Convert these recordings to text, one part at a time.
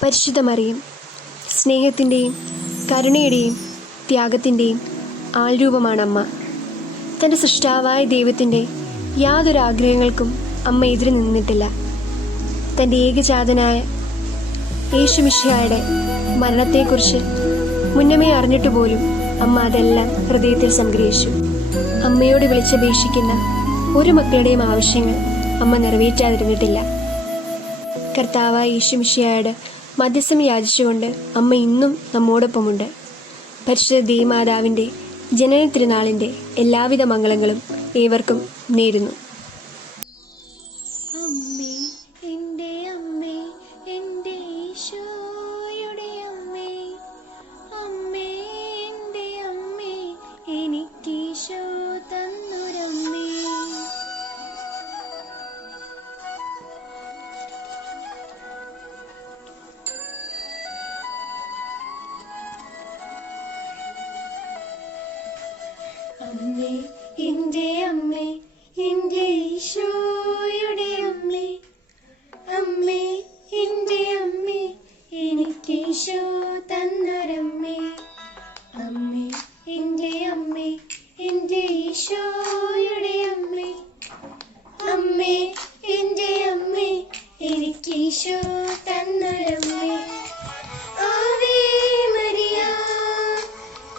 പരിശുദ്ധ മറിയം, സ്നേഹത്തിൻ്റെയും കരുണയുടെയും ത്യാഗത്തിൻ്റെയും ആൾരൂപമാണ് അമ്മ. തൻ്റെ സൃഷ്ടാവായ ദൈവത്തിൻ്റെ യാതൊരു ആഗ്രഹങ്ങൾക്കും അമ്മ എതിര് നിന്നിട്ടില്ല. തൻ്റെ ഏകജാതനായ യേശുമിശിഹായുടെ മരണത്തെക്കുറിച്ച് മുന്നമേ അറിഞ്ഞിട്ട് പോലും അമ്മ അതെല്ലാം ഹൃദയത്തിൽ സംഗ്രഹിച്ചു. അമ്മയോട് വിളിച്ചപേക്ഷിക്കുന്ന ഒരു മക്കളുടെയും ആവശ്യങ്ങൾ അമ്മ നിറവേറ്റാതിരുന്നിട്ടില്ല. കർത്താവായ യേശുമിശിഹായുടെ മധ്യസ്ഥം യാചിച്ചുകൊണ്ട് അമ്മ ഇന്നും നമ്മോടൊപ്പമുണ്ട്. പരിശുദ്ധ ദേവമാതാവിൻ്റെ ജനന തിരുനാളിൻ്റെ എല്ലാവിധ മംഗളങ്ങളും ഏവർക്കും നേരുന്നു. അമ്മേ എൻ്റെ അമ്മേ, എൻ്റെ ഈശോയുടെ അമ്മേ, അമ്മേ എൻ്റെ അമ്മേ, എനിക്ക് ഈശോ തന്നൊരമ്മേ. അമ്മേ എൻ്റെ അമ്മേ, എൻ്റെ ഈശോയുടെ അമ്മേ, അമ്മേ എൻ്റെ അമ്മേ, എനിക്ക് ഈശോ തന്നൊരമ്മേ. ആവേ മരിയ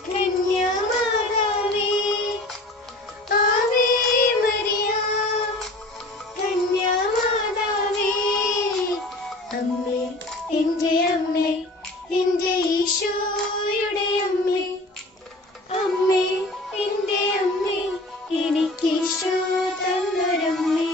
കന്യാമാതാവേ, ആവേ മരിയ കന്യാമാതാവേ. അമ്മേ എൻ്റെ അമ്മേ, എൻ്റെ ഈശോയുടെ അമ്മേ, അമ്മേ എൻ്റെ അമ്മേ, എനിക്ക് ഈശോ തന്നൊരമ്മേ.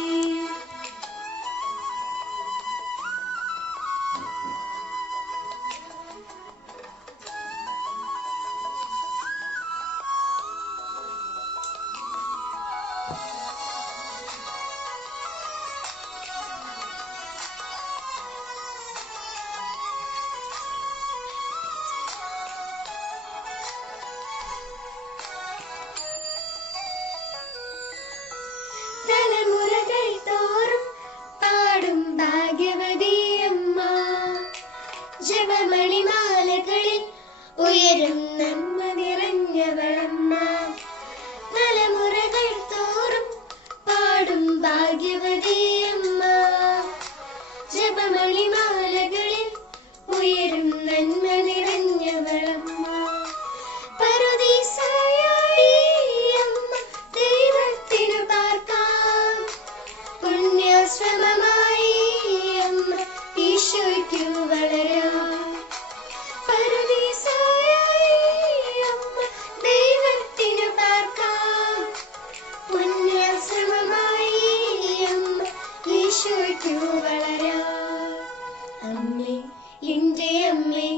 തലമുറകൾ തോറും പാടും ഭാഗ്യവതിയമ്മ, ജപമണിമാലകളിൽ ഉയരും നന്മ നിറഞ്ഞവളമ്മ. തലമുറകൾ തോറും പാടും ഭാഗ്യവതിയമ്മ, ജപമണിമാലകളിൽ ഉയരും നന്മ നിറഞ്ഞവളമ്മ. പറുദീസയായി അമ്മ ദൈവത്തിനു പാർക്കാം, പുണ്യാശ്രമമായി അമ്മ ഈശോയ്ക്കു വളരാം. പറുദീസയായി അമ്മ ദൈവത്തിനു പാർക്കാം, പുണ്യാശ്രമമായി അമ്മ ഈശോയ്ക്കു വളരാം. അമ്മേ എൻ്റെ അമ്മേ,